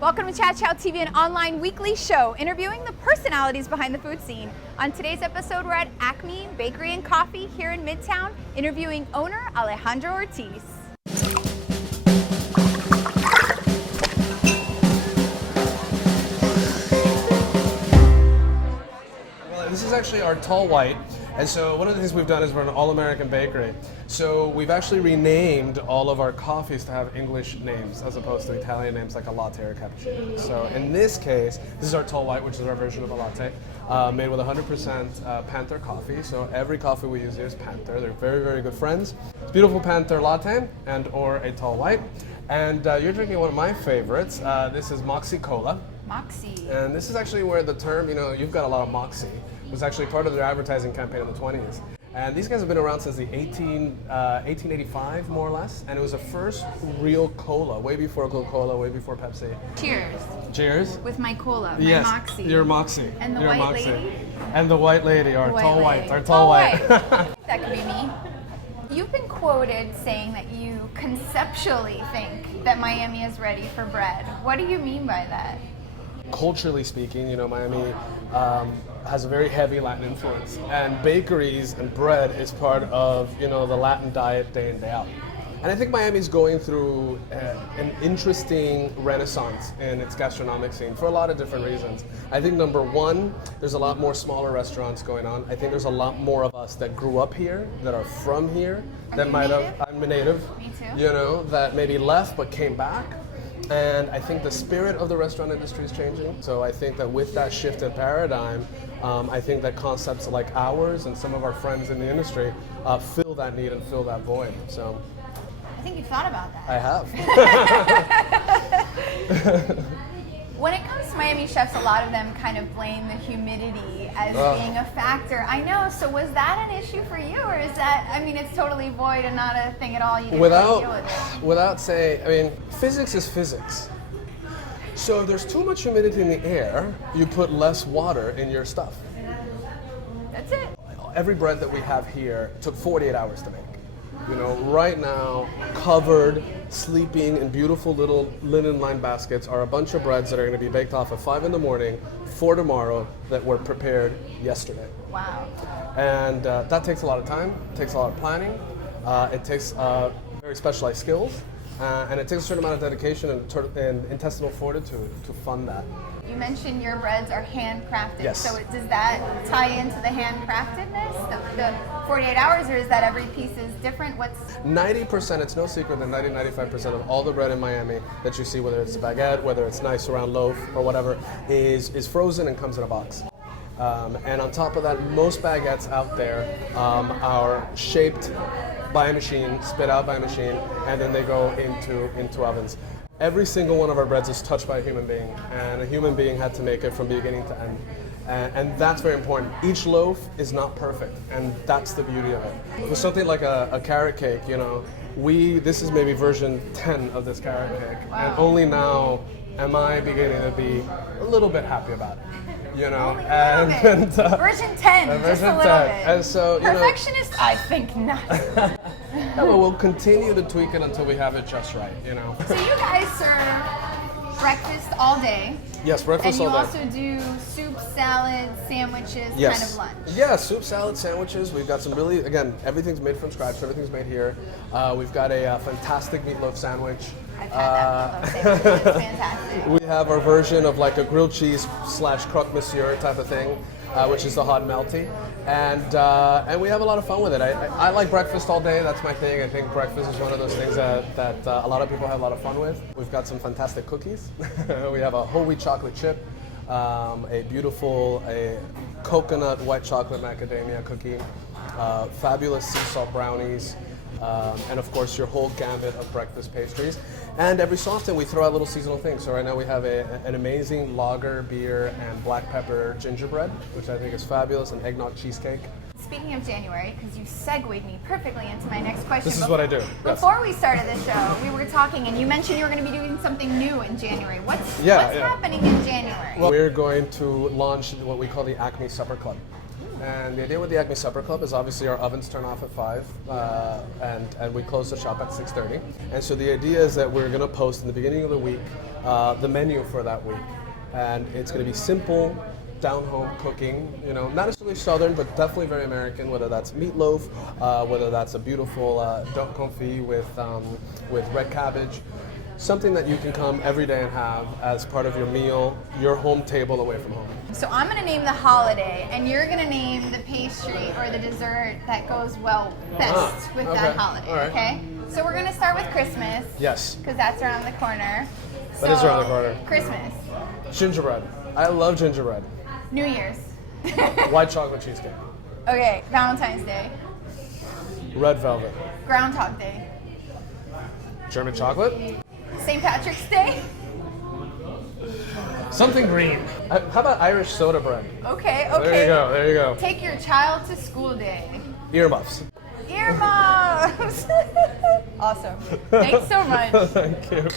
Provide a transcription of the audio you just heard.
Welcome to Chow Chow TV, an online weekly show interviewing the personalities behind the food scene. On today's episode, we're at Acme Bakery and Coffee here in Midtown, interviewing owner Alejandro Ortiz. Well, this is actually our tall white. And so one of the things we've done is we're an all-American bakery. So we've actually renamed all of our coffees to have English names as opposed to Italian names like a latte or a cappuccino. So in this case, this is our tall white, which is our version of a latte, made with 100% Panther coffee. So every coffee we use here is Panther. They're very, very good friends. It's beautiful Panther latte and or a tall white. And you're drinking one of my favorites. This is Moxie Cola. Moxie. And this is actually where the term, you've got a lot of Moxie, was actually part of their advertising campaign in the 20s. And these guys have been around since the 1885, more or less. And it was the first real cola, way before Coca-Cola, way before Pepsi. Cheers. Cheers. With my cola, my yes, Moxie. Your Moxie. And the your white Moxie. lady? And the white lady, our tall white. Our tall white. That could be me. You've been quoted saying that you conceptually think that Miami is ready for bread. What do you mean by that? Culturally speaking, Miami has a very heavy Latin influence, and bakeries and bread is part of the Latin diet day in, day out. And I think Miami's going through an interesting renaissance in its gastronomic scene for a lot of different reasons. I think number one, there's a lot more smaller restaurants going on. I think there's a lot more of us that grew up here, that are from here, that might have. I'm a native. Me too. That maybe left but came back. And I think the spirit of the restaurant industry is changing. So I think that with that shift in paradigm, I think that concepts like ours and some of our friends in the industry fill that need and fill that void. So I think you've thought about that. I have. When it comes to Miami chefs, a lot of them kind of blame the humidity as being a factor. I know, so was that an issue for you, or is that, it's totally void and not a thing at all? You didn't really deal with it? Without saying, physics is physics. So if there's too much humidity in the air, you put less water in your stuff. That's it. Every bread that we have here took 48 hours to make. Right now, covered, sleeping in beautiful little linen-lined baskets are a bunch of breads that are going to be baked off at 5 in the morning for tomorrow that were prepared yesterday. Wow. And that takes a lot of time, it takes a lot of planning, it takes very specialized skills, and it takes a certain amount of dedication and intestinal fortitude to fund that. You mentioned your breads are handcrafted. Yes. So does that tie into the handcraftedness, the 48 hours, or is that every piece is different? 90%, it's no secret that 90-95% of all the bread in Miami that you see, whether it's a baguette, whether it's nice round loaf or whatever, is frozen and comes in a box. And on top of that, most baguettes out there are shaped by a machine, spit out by a machine, and then they go into ovens. Every single one of our breads is touched by a human being, and a human being had to make it from beginning to end. And that's very important. Each loaf is not perfect, and that's the beauty of it. For something like a carrot cake, this is maybe version 10 of this carrot cake, wow. And only now am I beginning to be a little bit happy about it. Version 10, just a little bit. And so, perfectionist? I think not. No, but we'll continue to tweak it until we have it just right, So you guys serve breakfast all day. Yes, breakfast all day. And you also do soup, salad, sandwiches, yes. kind of lunch. Yeah, soup, salad, sandwiches. We've got some really, again, everything's made from scratch. Everything's made here. We've got a fantastic meatloaf sandwich. I've had that meatloaf sandwich. It's fantastic. We have our version of like a grilled cheese / croque monsieur type of thing, which is the hot melty. And we have a lot of fun with it. I like breakfast all day. That's my thing. I think breakfast is one of those things that a lot of people have a lot of fun with. We've got some fantastic cookies. We have a whole wheat chocolate chip, a beautiful coconut white chocolate macadamia cookie, fabulous sea salt brownies, and of course your whole gamut of breakfast pastries. And every so often we throw out little seasonal things. So right now we have an amazing lager, beer, and black pepper gingerbread, which I think is fabulous, and eggnog cheesecake. Speaking of January, because you segued me perfectly into my next question. This is what I do. Before we started the show, we were talking, and you mentioned you were going to be doing something new in January. What's happening in January? Well, we're going to launch what we call the Acme Supper Club. And the idea with the Acme Supper Club is obviously our ovens turn off at 5, and we close the shop at 6:30. And so the idea is that we're going to post in the beginning of the week the menu for that week. And it's going to be simple, down-home cooking, not necessarily Southern, but definitely very American, whether that's meatloaf, whether that's a beautiful duck confit with red cabbage. Something that you can come every day and have as part of your meal, your home table away from home. So I'm going to name the holiday, and you're going to name the pastry or the dessert that goes best with that holiday, right. Okay? So we're going to start with Christmas. Yes. Because that's around the corner. That is around the corner. Christmas. Gingerbread. I love gingerbread. New Year's. White chocolate cheesecake. Okay, Valentine's Day. Red velvet. Groundhog Day. German chocolate. St. Patrick's Day. Something green. How about Irish soda bread? Okay. There you go. Take your child to school day. Earmuffs. Earmuffs. Awesome. Thanks so much. Thank you.